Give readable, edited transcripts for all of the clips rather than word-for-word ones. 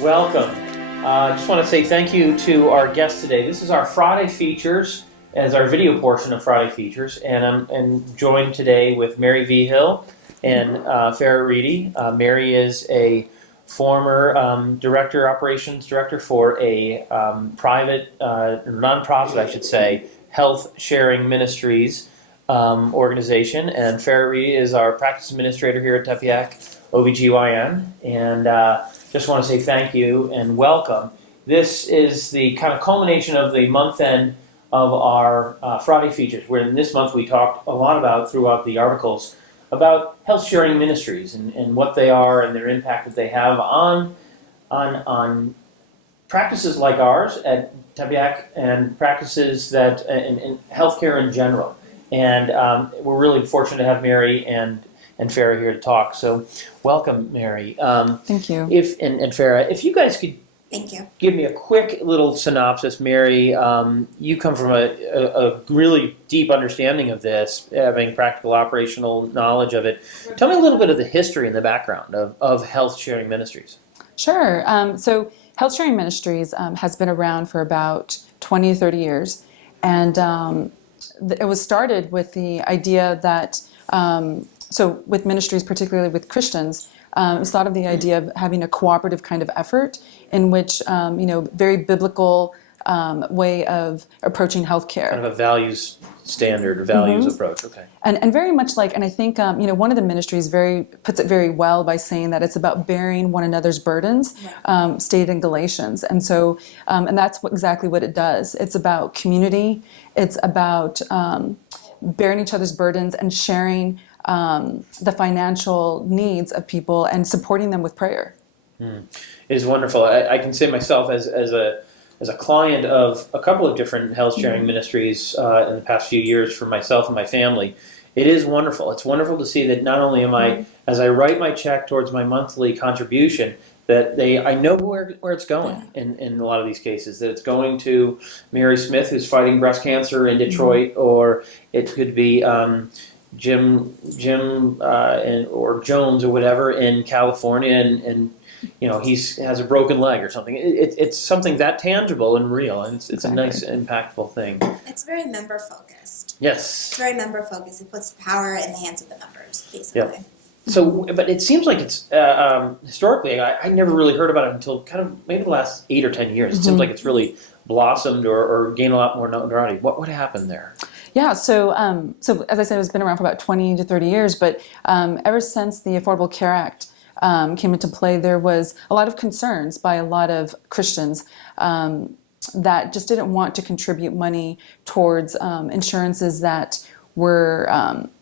Welcome. I just want to say thank you to our guest today. This is our Friday Features, as our video portion of Friday Features, and I'm joined today with Mary V. Hill and Farrah Reedy. Mary is a former operations director for a private, nonprofit, I should say, Health Sharing Ministries organization, and Farrah Reedy is our practice administrator here at Tepeyac OBGYN, and just want to say thank you and welcome. This is the kind of culmination of the month end of our Friday Features, where in this month we talked a lot about, throughout the articles, about health sharing ministries and what they are and their impact that they have on practices like ours at Tepeyac and practices that in healthcare in general. And we're really fortunate to have Mary and Farrah here to talk. So welcome, Mary. Thank you. And Farrah, if you guys could Thank you. give me a quick little synopsis. Mary, you come from a really deep understanding of this, having practical operational knowledge of it. Tell me a little bit of the history and the background of Health Sharing Ministries. Sure. So Health Sharing Ministries has been around for about 20, 30 years. And it was started with the idea that so with ministries, particularly with Christians, it was thought of the idea of having a cooperative kind of effort in which, very biblical way of approaching healthcare. Kind of a values standard, values approach. Okay. And very much like, and I think, one of the ministries puts it very well by saying that it's about bearing one another's burdens, stated in Galatians. And so, and that's exactly what it does. It's about community. It's about bearing each other's burdens and sharing the financial needs of people and supporting them with prayer. It is wonderful. I can say myself as a client of a couple of different health sharing ministries in the past few years for myself and my family. It is wonderful. It's wonderful to see that not only am I, as I write my check towards my monthly contribution, that I know where it's going in a lot of these cases, that it's going to Mary Smith, who's fighting breast cancer in Detroit, or it could be Jim or Jones or whatever in California, and he has a broken leg or something. It's something that tangible and real, and it's a nice, impactful thing. It's very member focused. Yes. It's very member focused. It puts power in the hands of the members, basically. Yeah. So, but it seems like it's historically, I never really heard about it until kind of maybe the last 8 or 10 years. It seems like it's really blossomed or gained a lot more notoriety. What happened there? Yeah, so as I said, it's been around for about 20 to 30 years, but ever since the Affordable Care Act came into play, there was a lot of concerns by a lot of Christians that just didn't want to contribute money towards insurances that were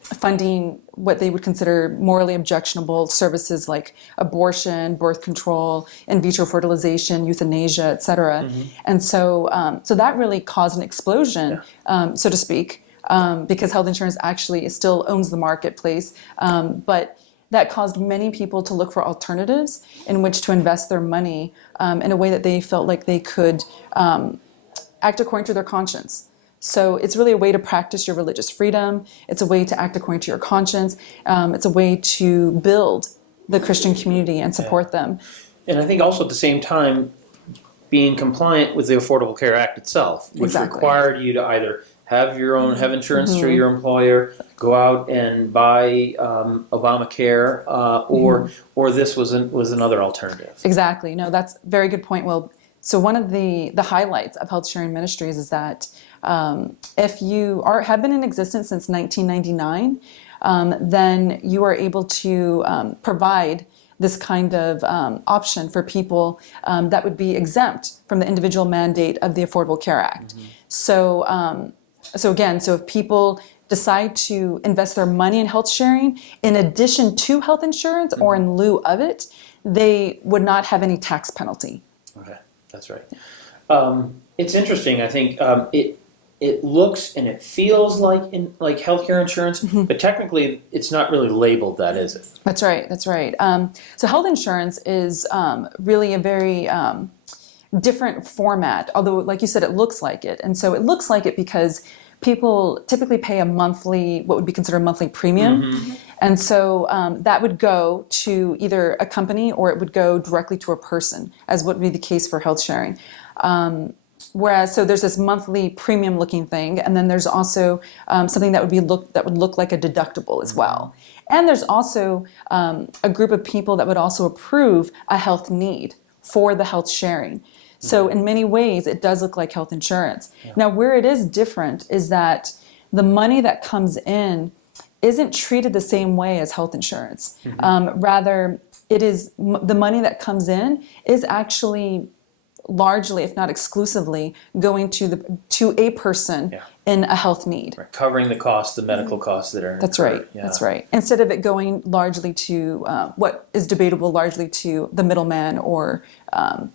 funding what they would consider morally objectionable services like abortion, birth control, in vitro fertilization, euthanasia, et cetera. And so that really caused an explosion, so to speak, because health insurance actually still owns the marketplace. But that caused many people to look for alternatives in which to invest their money in a way that they felt like they could act according to their conscience. So it's really a way to practice your religious freedom. It's a way to act according to your conscience. It's a way to build the Christian community and support them. And I think also at the same time, being compliant with the Affordable Care Act itself, which required you to either have your own health insurance through your employer, go out and buy Obamacare, or this was another alternative. Exactly. No, that's a very good point, Will. So one of the highlights of Health Sharing Ministries is that if you have been in existence since 1999, then you are able to provide this kind of option for people that would be exempt from the individual mandate of the Affordable Care Act. So if people decide to invest their money in health sharing in addition to health insurance or in lieu of it, they would not have any tax penalty. Okay, that's right. It's interesting. I think it looks and it feels like healthcare insurance, but technically it's not really labeled that, is it? That's right. So health insurance is really a very different format, although, like you said, it looks like it. And so it looks like it because people typically pay a monthly, what would be considered a monthly premium. And so that would go to either a company or it would go directly to a person, as would be the case for health sharing. Whereas, so there's this monthly premium looking thing, and then there's also something that would look like a deductible as well. And there's also a group of people that would also approve a health need for the health sharing. So in many ways, it does look like health insurance. Yeah. Now, where it is different is that the money that comes in isn't treated the same way as health insurance. Rather, it is the money that comes in is actually largely, if not exclusively, going to a person in a health need. Right. Covering the costs, the medical costs that are That's incurred. right. Yeah. That's right. Instead of it going largely to what is debatable, largely to the middleman or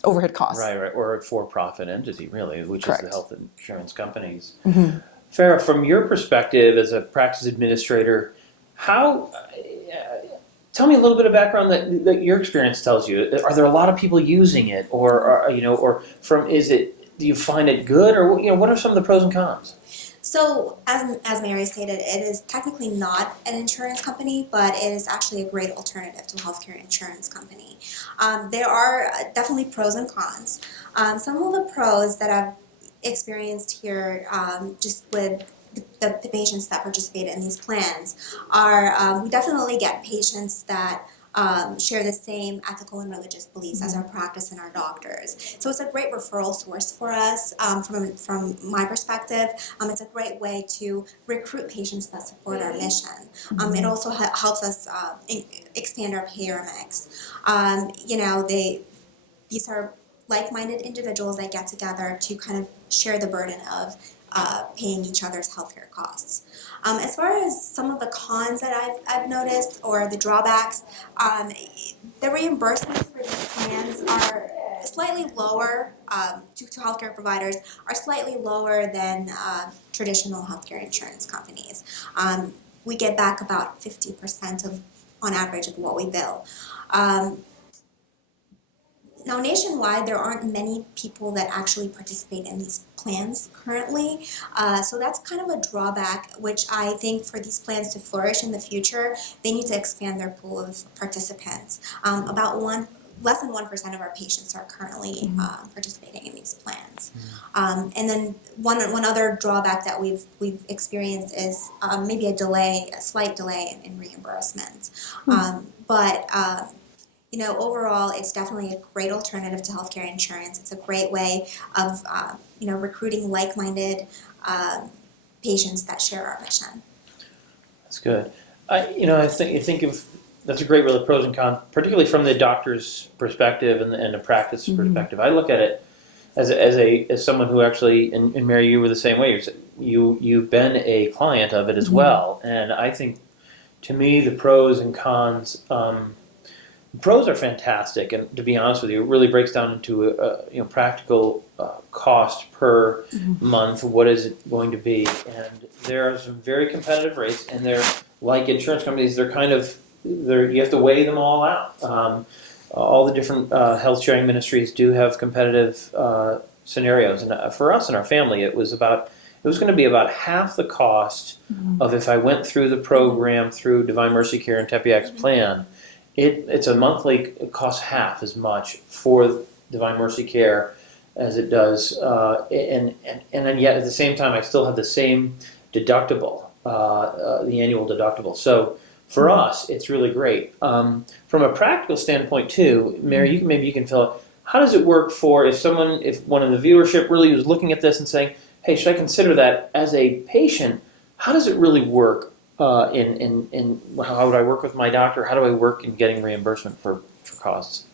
overhead costs. Right, or a for-profit entity, really, which Correct. is the health insurance companies. Farah, from your perspective as a practice administrator, how? Tell me a little bit of background that your experience tells you. Are there a lot of people using it, or do you find it good, or what are some of the pros and cons? So, as Mary stated, it is technically not an insurance company, but it is actually a great alternative to a healthcare insurance company. There are definitely pros and cons. Some of the pros that I've experienced here, just with the patients that participate in these plans, are we definitely get patients that share the same ethical and religious beliefs as our practice and our doctors. So it's a great referral source for us. From my perspective, it's a great way to recruit patients that support our mission. It also helps us expand our payer mix. These are like-minded individuals that get together to kind of share the burden of paying each other's healthcare costs. As far as some of the cons that I've noticed, or the drawbacks, the reimbursements for these plans are slightly lower, to healthcare providers, are slightly lower than traditional healthcare insurance companies. We get back about 50% on average, of what we bill. Now, nationwide, there aren't many people that actually participate in these plans currently, so that's kind of a drawback, which I think for these plans to flourish in the future, they need to expand their pool of participants. Less than 1% of our patients are currently participating in these plans. And then one other drawback that we've experienced is maybe a slight delay in reimbursements. But overall, it's definitely a great alternative to healthcare insurance. It's a great way of, recruiting like-minded patients that share our mission. That's good. I think of that's a great, really, pros and cons, particularly from the doctor's perspective and the practice perspective. I look at it as someone who actually, and Mary, you were the same way. You've been a client of it as well, and I think, to me, the pros and cons. Pros are fantastic, and to be honest with you, it really breaks down into a practical cost per month. What is it going to be? And there are some very competitive rates, and they're like insurance companies. You have to weigh them all out. All the different health sharing ministries do have competitive scenarios, and for us and our family, it was going to be about half the cost of if I went through the program through Divine Mercy Care and Tepeac's plan. It's a monthly, it costs half as much for Divine Mercy Care as it does, and then yet at the same time I still have the same deductible, the annual deductible. So for us, it's really great. From a practical standpoint too, Mary, maybe you can fill it. How does it work if one in the viewership really was looking at this and saying, hey, should I consider that as a patient? How does it really work? In how would I work with my doctor? How do I work in getting reimbursement for costs?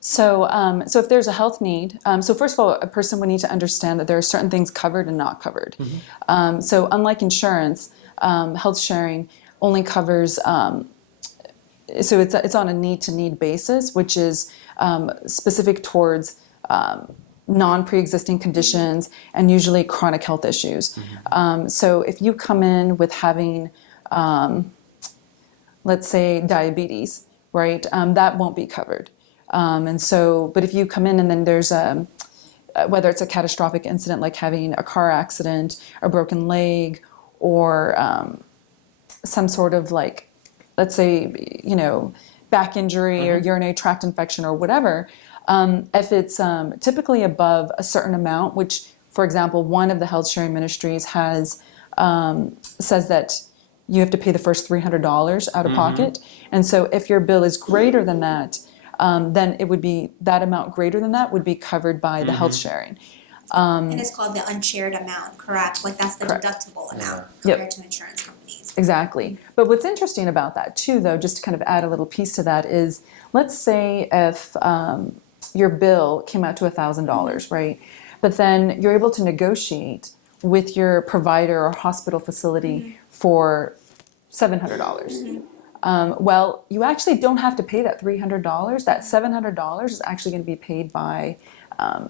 So if there's a health need, so first of all, a person would need to understand that there are certain things covered and not covered. So unlike insurance, health sharing only covers, so it's on a need-to-need basis, which is specific towards non-pre-existing conditions and usually chronic health issues. So if you come in with having let's say diabetes, right? That won't be covered. But if you come in and then there's whether it's a catastrophic incident like having a car accident, a broken leg, or some sort of let's say, back injury or urinary tract infection or whatever, if it's typically above a certain amount, which, for example, one of the health sharing ministries has says that you have to pay the first $300 out of pocket. And so if your bill is greater than that, then it would be that amount greater than that would be covered by the health sharing. And it's called the unshared amount, correct? Like that's the Correct. deductible amount Yep. compared to insurance companies. Exactly. But what's interesting about that too, though, just to kind of add a little piece to that is, let's say if your bill came out to $1,000, right? But then you're able to negotiate with your provider or hospital facility for $700. Well, you actually don't have to pay that $300. That $700 is actually going to be paid by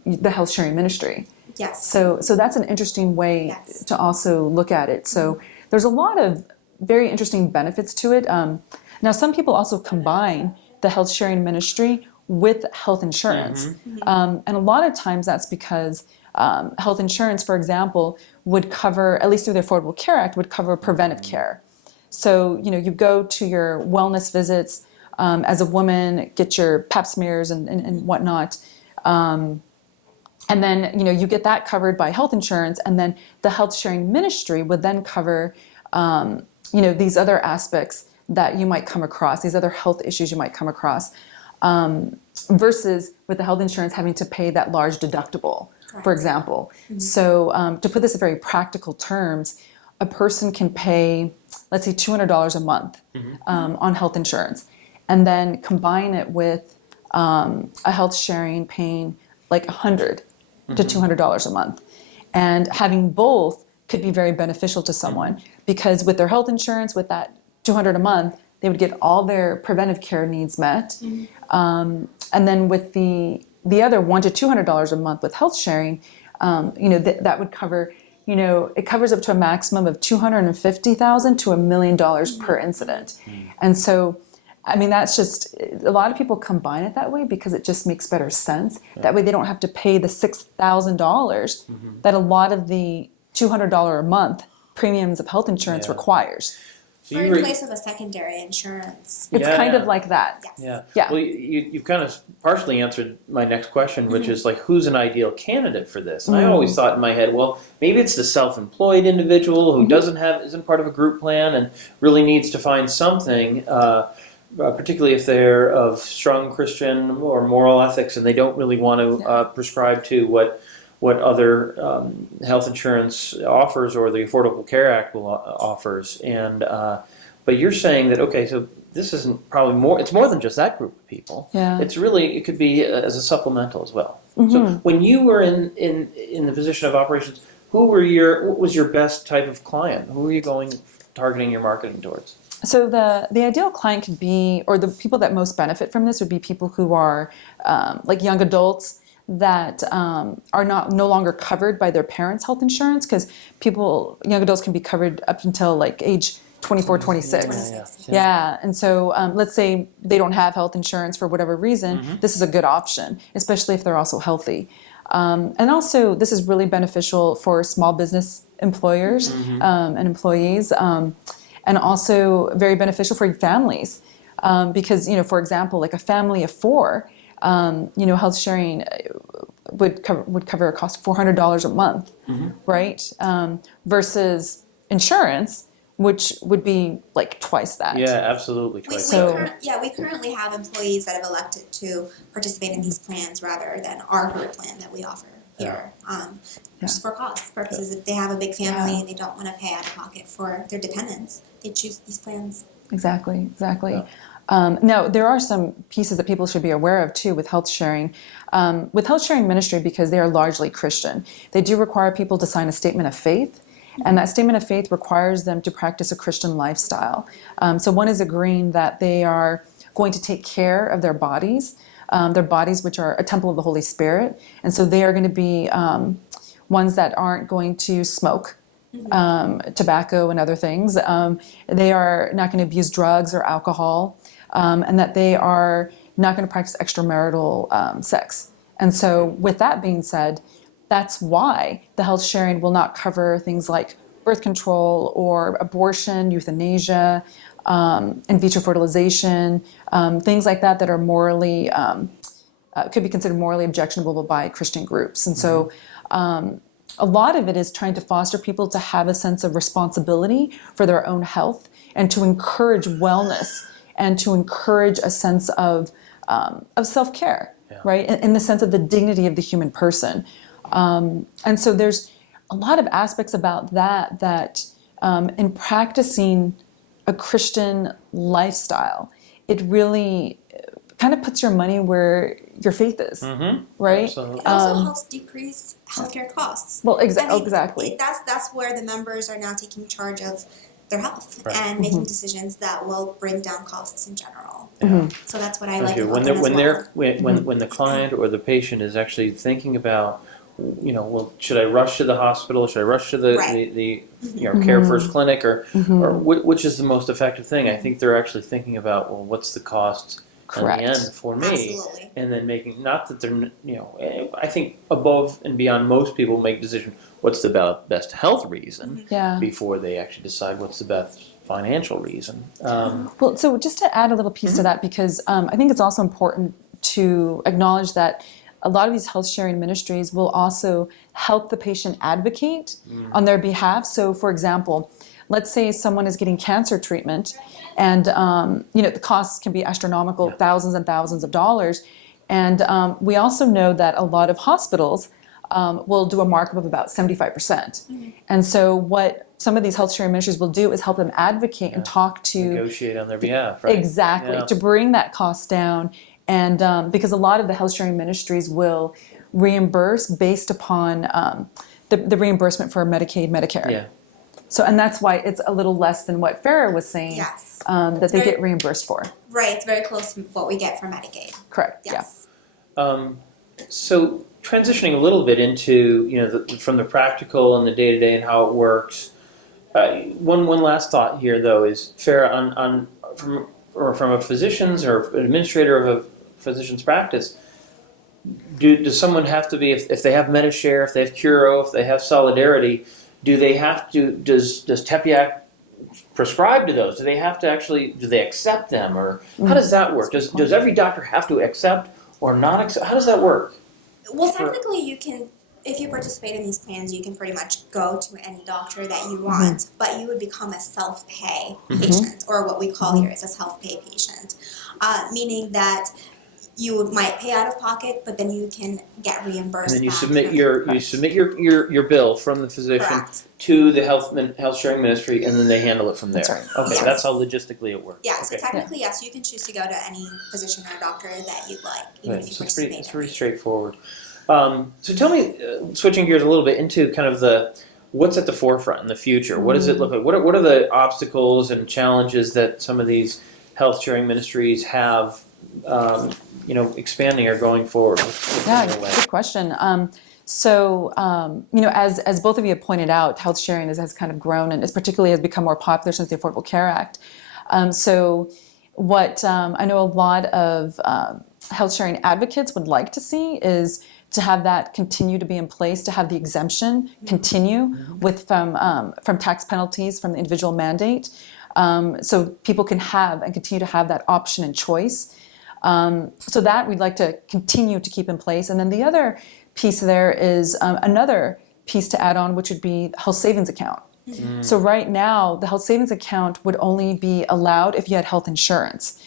the health sharing ministry. Yes. So that's an interesting way Yes. to also look at it. So there's a lot of very interesting benefits to it. Now, some people also combine the health sharing ministry with health insurance. And a lot of times that's because health insurance, for example, would cover, at least through the Affordable Care Act, would cover preventive care. So, you go to your wellness visits as a woman, get your pap smears and whatnot. And then, you get that covered by health insurance, and then the health sharing ministry would then cover, these other aspects that you might come across, these other health issues you might come across, versus with the health insurance having to pay that large deductible, for example. So to put this in very practical terms, a person can pay, let's say, $200 a month on health insurance, and then combine it with a health sharing paying like $100 to $200 a month. And having both could be very beneficial to someone, because with their health insurance, with that $200 a month, they would get all their preventive care needs met. And then with the other $100 to $200 a month with health sharing, that would cover, it covers up to a maximum of $250,000 to $1 million per incident. And so, I mean, that's just, a lot of people combine it that way because it just makes better sense. That way they don't have to pay the $6,000 that a lot of the $200 a month premiums of health insurance requires. So Or in place of a secondary insurance. It's kind of like that. Yes. Yeah. Well, you've kind of partially answered my next question, which is like, who's an ideal candidate for this? And I always thought in my head, well, maybe it's the self-employed individual who isn't part of a group plan and really needs to find something, particularly if they're of strong Christian or moral ethics and they don't really want to prescribe to what other health insurance offers or the Affordable Care Act offers. And but you're saying that, okay, so this isn't probably more, it's more than just that group of people. Yeah. It's really, it could be as a supplemental as well. So when you were in the position of operations, what was your best type of client? Who were you targeting your marketing towards? So the ideal client could be, or the people that most benefit from this would be people who are like young adults that are no longer covered by their parents' health insurance, because young adults can be covered up until like age 24, 26. Yeah. And so let's say they don't have health insurance for whatever reason, this is a good option, especially if they're also healthy. And also this is really beneficial for small business employers and employees, and also very beneficial for families, because, for example, like a family of four, health sharing would cover a cost of $400 a month, right? Versus insurance, which would be like twice that. Yeah, absolutely. We currently have employees that have elected to participate in these plans rather than our group plan that we offer here. Just for cost purposes. If they have a big family and they don't want to pay out of pocket for their dependents, they choose these plans. Exactly. Now, there are some pieces that people should be aware of too with health sharing. With health sharing ministry, because they are largely Christian, they do require people to sign a statement of faith. And that statement of faith requires them to practice a Christian lifestyle. So one is agreeing that they are going to take care of their bodies which are a temple of the Holy Spirit. And so they are going to be ones that aren't going to smoke tobacco and other things. They are not going to abuse drugs or alcohol, and that they are not going to practice extramarital sex. And so with that being said, that's why the health sharing will not cover things like birth control or abortion, euthanasia, in vitro fertilization, things like that that are morally could be considered morally objectionable by Christian groups. And so a lot of it is trying to foster people to have a sense of responsibility for their own health and to encourage wellness and to encourage a sense of self-care, right? In the sense of the dignity of the human person. And so there's a lot of aspects about that in practicing a Christian lifestyle, it really kind of puts your money where your faith is, right? Absolutely. It also helps decrease healthcare costs. Well, I mean, exactly. That's where the members are now taking charge of their health and making decisions that will bring down costs in general. So that's what I like about them as well. When the client or the patient is actually thinking about, well, should I rush to the hospital? Should I rush to the Care First clinic, or which is the most effective thing? I think they're actually thinking about, well, what's the cost in the end for me? Absolutely. And then making, not that they're, I think above and beyond most people make decision, what's the best health reason before they actually decide what's the best financial reason. Well, so just to add a little piece to that, because I think it's also important to acknowledge that a lot of these health sharing ministries will also help the patient advocate on their behalf. So, for example, let's say someone is getting cancer treatment, and the costs can be astronomical, thousands and thousands of dollars. And we also know that a lot of hospitals will do a markup of about 75%. And so what some of these health sharing ministries will do is help them advocate and talk to negotiate on their behalf, right? Exactly, to bring that cost down. And because a lot of the health sharing ministries will reimburse based upon the reimbursement for Medicaid, Medicare. Yeah. So, and that's why it's a little less than what Farah was saying, that they get reimbursed for. Right, it's very close to what we get from Medicaid. Correct, Yes. So transitioning a little bit into, from the practical and the day-to-day and how it works, one last thought here, though, is Farah, from a physician's or administrator of a physician's practice, does someone have to be, if they have MediShare, if they have Curo, if they have Solidarity, does Tepeyac prescribe to those? Do they have to do they accept them, or how does that work? Does every doctor have to accept or not accept? How does that work? Well, technically you can, if you participate in these plans, you can pretty much go to any doctor that you want, but you would become a self-pay patient, or what we call here is a self-pay patient, meaning that you might pay out of pocket, but then you can get reimbursed. And then you back submit from your bill from the physician to the health sharing ministry, and then they handle it from there. That's right. Okay, that's how logistically it works. Yeah, so technically, yes, you can choose to go to any physician or doctor that you'd like, even if you participate. It's pretty straightforward. So tell me, switching gears a little bit into kind of what's at the forefront in the future. What does it look like? What are the obstacles and challenges that some of these health sharing ministries have, expanding or going forward? Good question. As both of you have pointed out, health sharing has kind of grown, and particularly has become more popular since the Affordable Care Act. So what I know a lot of health sharing advocates would like to see is to have that continue to be in place, to have the exemption continue from tax penalties from the individual mandate, so people can have and continue to have that option and choice. So that we'd like to continue to keep in place. And then the other piece there is another piece to add on, which would be health savings account. So right now, the health savings account would only be allowed if you had health insurance.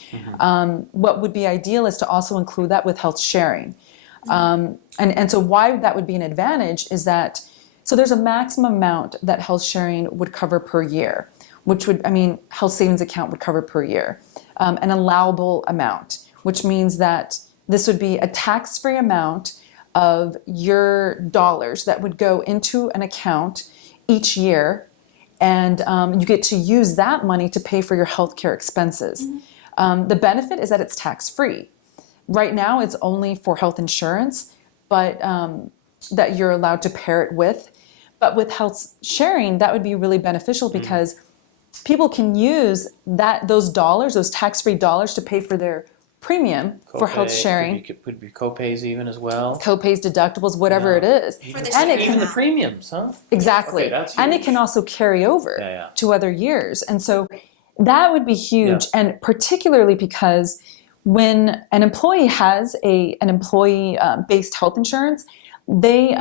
What would be ideal is to also include that with health sharing. And so why that would be an advantage is that, so there's a maximum amount that health sharing would cover per year, health savings account would cover per year, an allowable amount, which means that this would be a tax-free amount of your dollars that would go into an account each year, and you get to use that money to pay for your healthcare expenses. The benefit is that it's tax-free. Right now, it's only for health insurance, but that you're allowed to pair it with. But with health sharing, that would be really beneficial because people can use those dollars, those tax-free dollars, to pay for their premium for health sharing. Could be co-pays even as well. Co-pays, deductibles, whatever it is. Even the premiums, huh? Exactly. Okay, that's and huge. it can also carry over to other years. And so That would be huge, and particularly because when an employee has an employee-based health insurance, they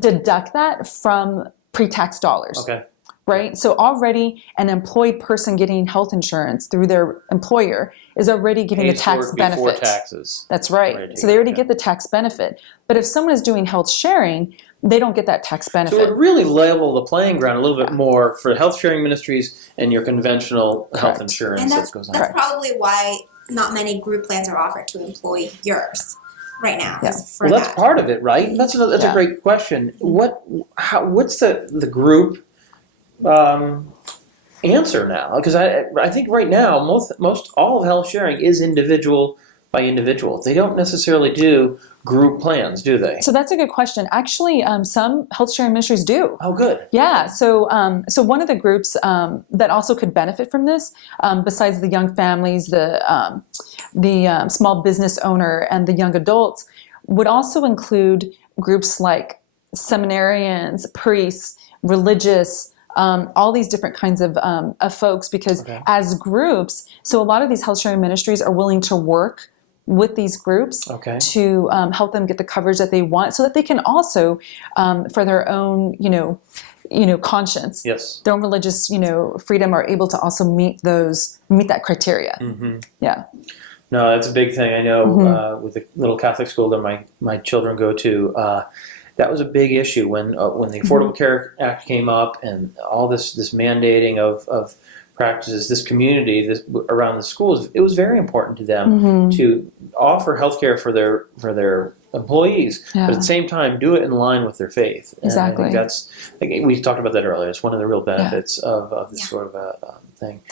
deduct that from pre-tax dollars. Okay. Right? So already an employed person getting health insurance through their employer is already getting the tax benefit. Before taxes. That's right. So they already get the tax benefit. But if someone is doing health sharing, they don't get that tax benefit. So it would really level the playing ground a little bit more for health sharing ministries and your conventional health insurance and that goes on. That's probably why not many group plans are offered to employers right now. Yes. Well, that's part of it, right? That's a great question. What's the group answer now? Because I think right now most all of health sharing is individual by individual. They don't necessarily do group plans, do they? So that's a good question. Actually, some health sharing ministries do. Oh, good. Yeah. So one of the groups that also could benefit from this, besides the young families, the small business owner, and the young adults, would also include groups like seminarians, priests, religious. All these different kinds of folks, because as groups, so a lot of these health sharing ministries are willing to work with these groups to help them get the coverage that they want, so that they can also, for their own, conscience, their own religious, freedom, are able to also meet that criteria. Mm-hmm. Yeah. No, that's a big thing. I know with the little Catholic school that my children go to. That was a big issue when the Affordable Care Act came up, and all this mandating of practices, this community around the schools. It was very important to them to offer health care for their employees, but at the same time do it in line with their faith. Exactly. And I think we talked about that earlier. It's one of the real benefits of this sort of a thing.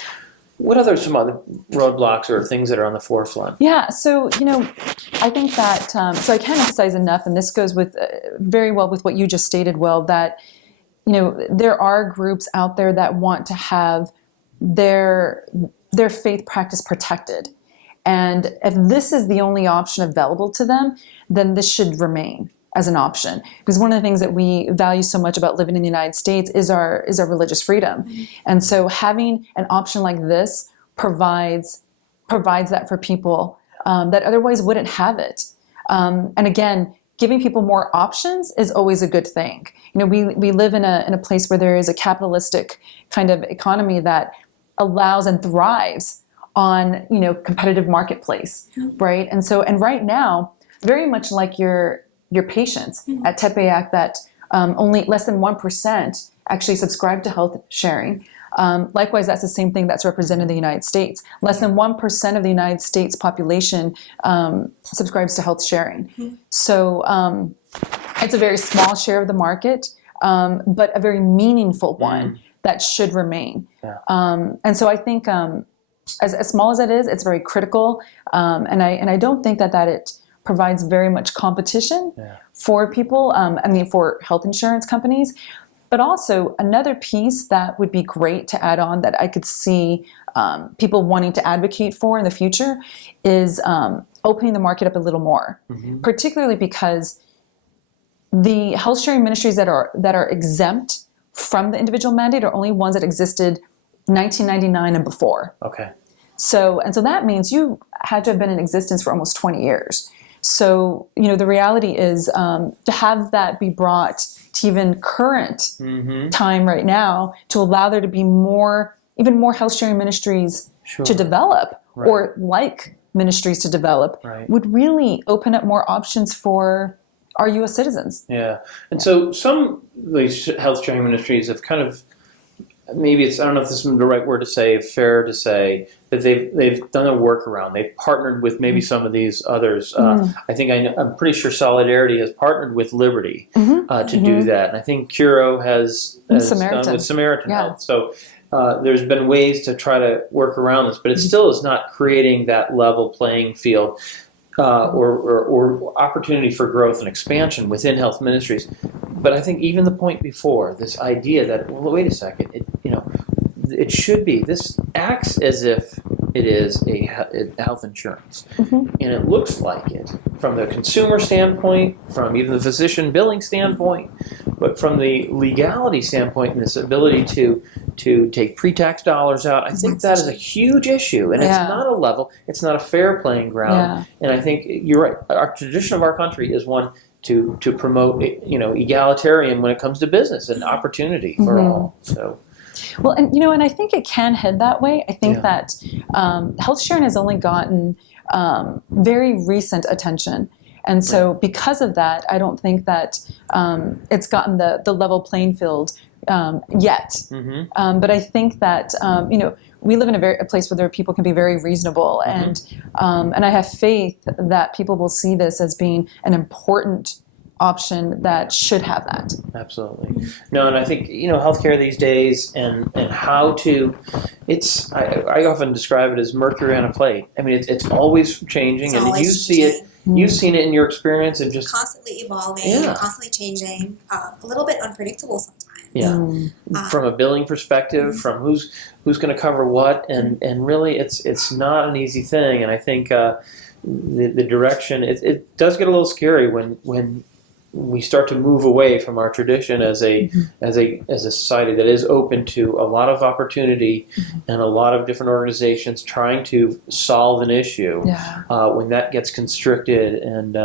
What are some other roadblocks or things that are on the forefront? Yeah, so, I think that, so I can't emphasize enough, and this goes with very well with what you just stated, Will, that, there are groups out there that want to have their faith practice protected. And if this is the only option available to them, then this should remain as an option. Because one of the things that we value so much about living in the United States is our religious freedom. And so having an option like this provides that for people that otherwise wouldn't have it. And again, giving people more options is always a good thing. We live in a place where there is a capitalistic kind of economy that allows and thrives on, competitive marketplace, right? And right now, very much like your patients at Tepeyac, that only less than 1% actually subscribe to health sharing. Likewise, that's the same thing that's represented in the United States. Less than 1% of the United States population subscribes to health sharing. So it's a very small share of the market, but a very meaningful one that should remain. And so I think as small as it is, it's very critical. And I don't think that it provides very much competition for people, for health insurance companies. But also another piece that would be great to add on that I could see people wanting to advocate for in the future is opening the market up a little more, particularly because the health sharing ministries that are exempt from the individual mandate are only ones that existed 1999 and before. Okay. So that means you had to have been in existence for almost 20 years. So, the reality is to have that be brought to even current time right now to allow there to be even more health sharing ministries to develop or like ministries to develop would really open up more options for our U.S. citizens. Yeah. And so some of these health sharing ministries have kind of, maybe I don't know if this is the right word to say, fair to say, that they've done a workaround. They've partnered with maybe some of these others. I'm pretty sure Solidarity has partnered with Liberty to do that. And I think Curo has done with Samaritan Health. So there's been ways to try to work around this, but it still is not creating that level playing field or opportunity for growth and expansion within health ministries. But I think even the point before, this idea that, well, wait a second, it should be, this acts as if it is a health insurance. And it looks like it from the consumer standpoint, from even the physician billing standpoint. But from the legality standpoint and this ability to take pre-tax dollars out, I think that is a huge issue, and it's not a level, it's not a fair playing ground. And I think you're right. Our tradition of our country is one to promote, egalitarian when it comes to business and opportunity for all. So. Well, and I think it can head that way. I think that health sharing has only gotten very recent attention. And so because of that, I don't think that it's gotten the level playing field yet. But I think that, we live in a place where people can be very reasonable. And I have faith that people will see this as being an important option that should have that. Absolutely. No, and I think, healthcare these days and how to, I often describe it as mercury on a plate. I mean, it's always changing, and you see it. You've seen it in your experience, and just constantly evolving, constantly changing, a little bit unpredictable sometimes. Yeah, from a billing perspective, from who's going to cover what, and really, it's not an easy thing. And I think the direction it does get a little scary when we start to move away from our tradition as a society that is open to a lot of opportunity and a lot of different organizations trying to solve an issue. When that gets constricted, and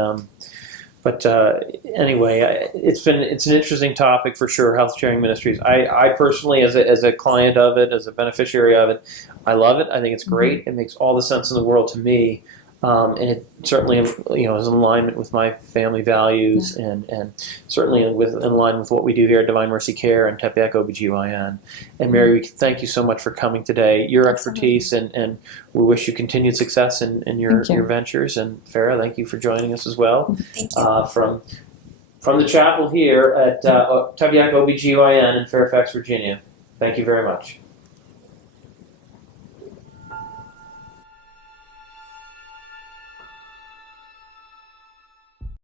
anyway, it's an interesting topic for sure. Health sharing ministries. I personally, as a client of it, as a beneficiary of it, I love it. I think it's great. It makes all the sense in the world to me. And it certainly, is in alignment with my family values, and certainly in line with what we do here at Divine Mercy Care and Tepeyac OBGYN. And Mary, we thank you so much for coming today. Your expertise, and we wish you continued success in your ventures. And Farah, thank you for joining us as well. Thank you. From the chapel here at Tepeyac OBGYN in Fairfax, Virginia. Thank you very much.